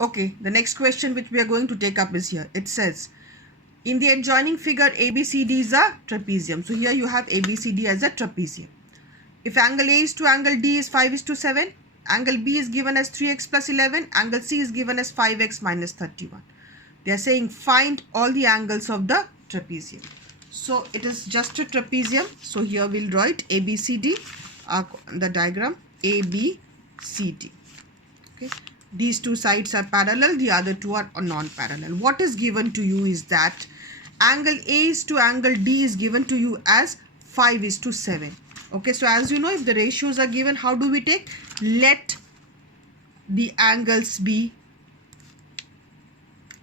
Okay, the next question which we are going to take up is here. It says, in the adjoining figure, ABCD is a trapezium. So here you have ABCD as a trapezium. If angle A is to angle D is 5:7, angle B is given as 3x plus 11, angle C is given as 5x minus 31. They are saying find all the angles of the trapezium. So it is just a trapezium. So here we'll draw it ABCD, the diagram ABCD. Okay. These two sides are parallel, the other two are non-parallel. What is given to you is that angle A is to angle D is given to you as 5:7. Okay, so as you know, if the ratios are given, how do we take? Let the angles be,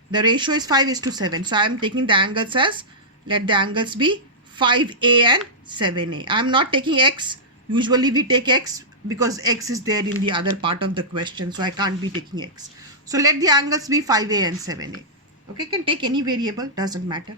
the ratio is 5:7. So I am taking the angles as, let the angles be 5A and 7A. I am not taking X. Usually we take X because X is there in the other part of the question. So I can't be taking X. So let the angles be 5A and 7A. Okay, can take any variable, doesn't matter.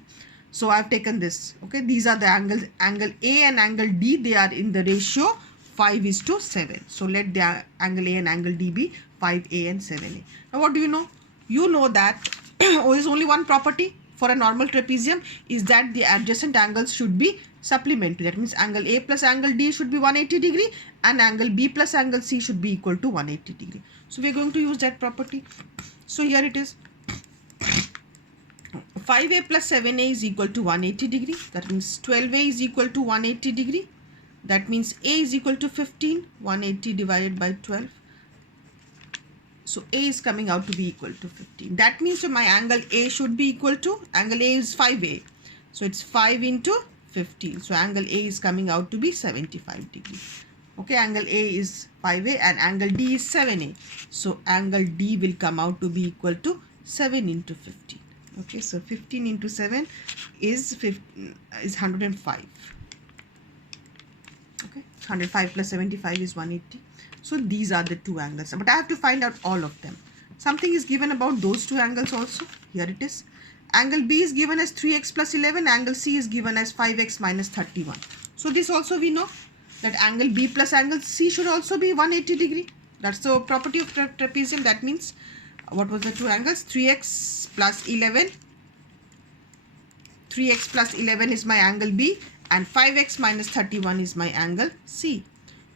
So I've taken this. Okay, these are the angles, angle A and angle D, they are in the ratio 5:7. So let the angle A and angle D be 5A and 7A. Now what do you know? You know that there is only one property for a normal trapezium, is that the adjacent angles should be supplementary. That means angle A plus angle D should be 180 degree and angle B plus angle C should be equal to 180 degree. So we are going to use that property. So here it is. 5A plus 7A is equal to 180 degree. That means 12A is equal to 180 degree. That means A is equal to 15. 180 divided by 12. So A is coming out to be equal to 15. That means my angle A should be equal to, angle A is 5A. So it's 5 into 15. So angle A is coming out to be 75 degree. Okay, angle A is 5A and angle D is 7A. So angle D will come out to be equal to 7 into 15. Okay, so 15 into 7 is 105. Okay, 105 plus 75 is 180. So these are the two angles, but I have to find out all of them. Something is given about those two angles also. Here it is. Angle B is given as 3x plus 11. Angle C is given as 5x minus 31. So this also we know that angle B plus angle C should also be 180 degree. That's the property of trapezium. That means what was the two angles? 3x plus 11. 3x plus 11 is my angle B and 5x minus 31 is my angle C.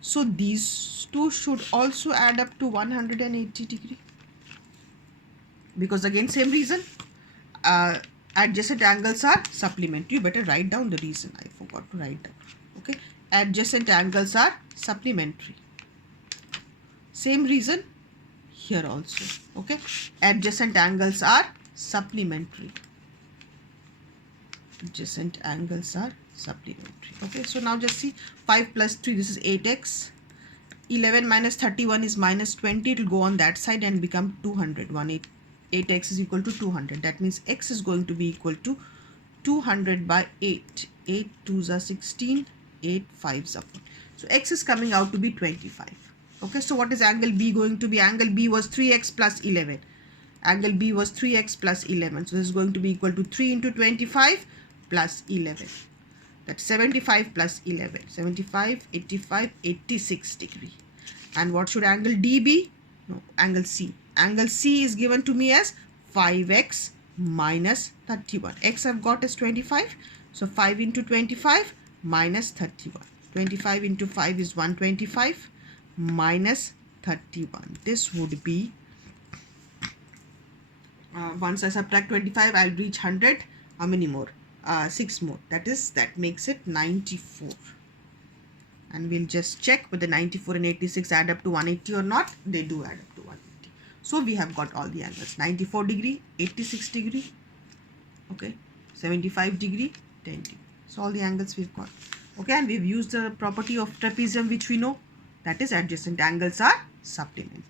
So these two should also add up to 180 degree. Because again, same reason, adjacent angles are supplementary. You better write down the reason. I forgot to write down. Okay, adjacent angles are supplementary. Same reason here also. Okay, adjacent angles are supplementary. Adjacent angles are supplementary. Okay, so now just see 5 plus 3, this is 8x. 11 minus 31 is minus 20. It will go on that side and become 200. 8x is equal to 200. That means x is going to be equal to 200 by 8. 8 2s are 16. 8 5s are 4. So x is coming out to be 25. Okay, so what is angle B going to be? Angle B was 3x plus 11. Angle B was 3x plus 11. So this is going to be equal to 3 into 25 plus 11. That's 75 plus 11. 75, 85, 86 degree. And what should angle D be? No, angle C. Angle C is given to me as 5x minus 31. X I've got as 25. So 5 into 25 minus 31. 25 into 5 is 125 minus 31. This would be, once I subtract 25, I'll reach 100. How many more? 6 more. That makes it 94. And we'll just check whether 94 and 86 add up to 180 or not. They do add up to 180. So we have got all the angles. 94 degree, 86 degree, okay, 75 degree, 10 degree. So all the angles we've got. Okay, and we've used the property of trapezium which we know. That is adjacent angles are supplementary.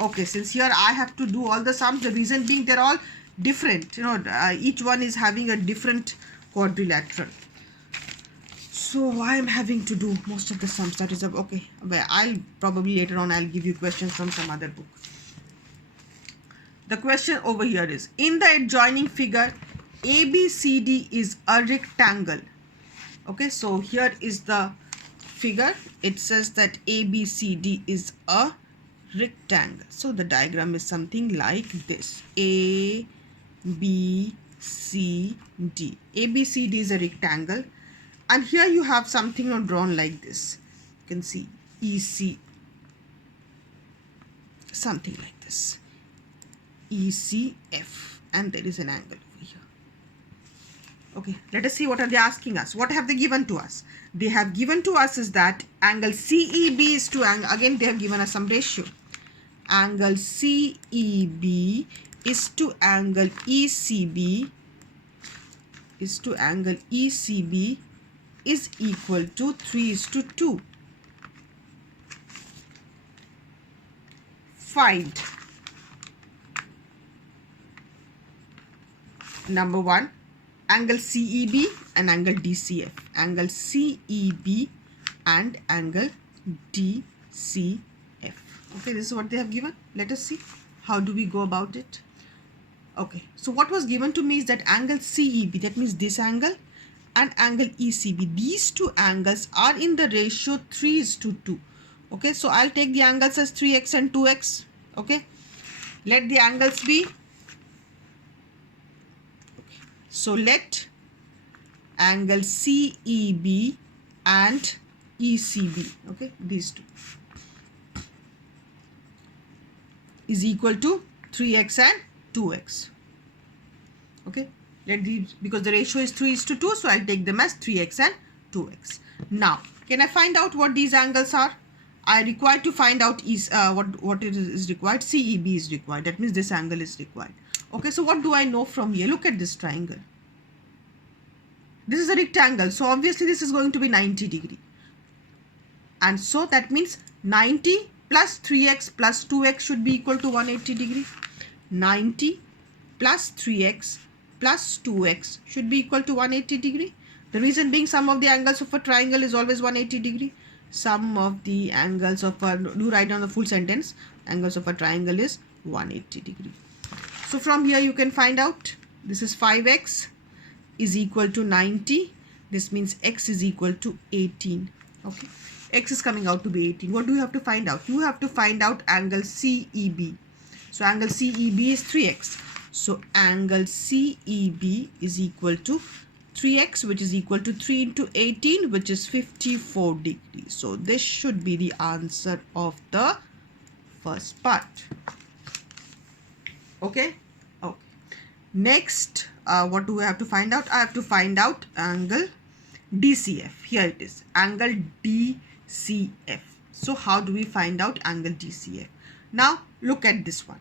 Okay, since here I have to do all the sums, the reason being they're all different. You know, each one is having a different quadrilateral. So I am having to do most of the sums. That is okay. But I'll probably later on I'll give you questions from some other book. The question over here is, in the adjoining figure, ABCD is a rectangle. Okay, so here is the figure. It says that ABCD is a rectangle. So the diagram is something like this. A, B, C, D. A, B, C, D is a rectangle. And here you have something not drawn like this. You can see EC, something like this. ECF. And there is an angle over here. Okay, let us see what are they asking us. What have they given to us? They have given to us is that angle CEB is to angle, again they have given us some ratio. Angle CEB is to angle ECB is equal to 3:2. Find number 1 angle CEB and angle DCF. Angle CEB and angle DCF. Okay, this is what they have given. Let us see how do we go about it. Okay, so what was given to me is that angle CEB, that means this angle, and angle ECB, these two angles are in the ratio 3:2. Okay, so I'll take the angles as 3x and 2x. Okay, let the angles be. Okay. So let angle CEB and ECB, okay, these two, is equal to 3x and 2x. Okay, let these, because the ratio is 3:2, so I'll take them as 3x and 2x. Now, can I find out what these angles are? I require to find out is what it is required. CEB is required. That means this angle is required. Okay, so what do I know from here? Look at this triangle. This is a rectangle, so obviously this is going to be 90 degree. And so that means 90 plus 3x plus 2x should be equal to 180 degree. 90 plus 3x plus 2x should be equal to 180 degree. The reason being, sum of the angles of a triangle is always 180 degree. Sum of the angles of a, do write down the full sentence, angles of a triangle is 180 degree. So from here you can find out, this is 5x is equal to 90. This means x is equal to 18. Okay, x is coming out to be 18. What do you have to find out? You have to find out angle CEB. So angle CEB is 3x. So angle CEB is equal to 3x, which is equal to 3 into 18, which is 54 degrees. So this should be the answer of the first part. Okay. Okay. Next, what do we have to find out? I have to find out angle DCF. Here it is, angle DCF. So how do we find out angle DCF? Now look at this one.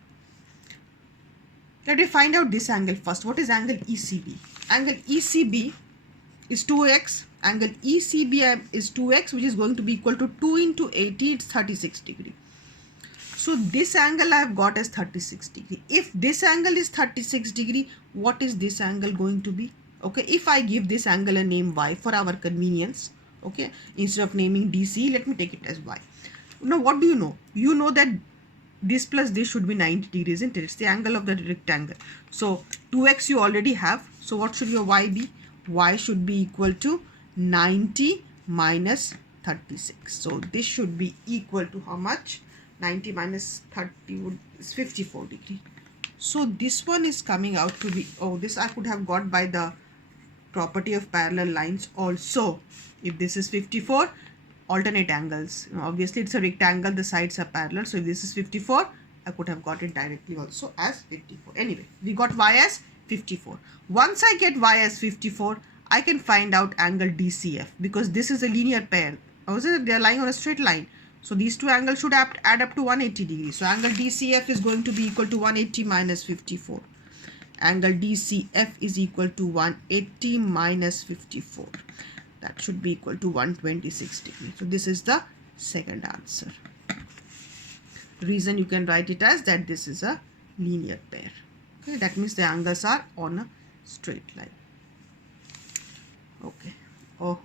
Let me find out this angle first. What is angle ECB? Angle ECB is 2x. Angle ECB is 2x, which is going to be equal to 2 into 80. It's 36 degree. So this angle I have got as 36 degree. If this angle is 36 degree, what is this angle going to be? Okay, if I give this angle a name y for our convenience, okay, instead of naming DC, let me take it as y. Now what do you know? You know that this plus this should be 90 degrees, isn't it? It's the angle of the rectangle. So 2x you already have. So what should your y be? Y should be equal to 90 minus 36. So this should be equal to how much? 90 minus 30 is 54 degree. So this one is coming out to be, oh, this I could have got by the property of parallel lines also. If this is 54, alternate angles. Obviously it's a rectangle, the sides are parallel. So if this is 54, I could have got it directly also as 54. Anyway, we got y as 54. Once I get y as 54, I can find out angle DCF, because this is a linear pair. They are lying on a straight line. So these two angles should add up to 180 degrees. So angle DCF is going to be equal to 180 minus 54. Angle DCF is equal to 180 minus 54. That should be equal to 126 degrees. So this is the second answer. The reason you can write it as that this is a linear pair. Okay, that means the angles are on a straight line. Okay. Oh.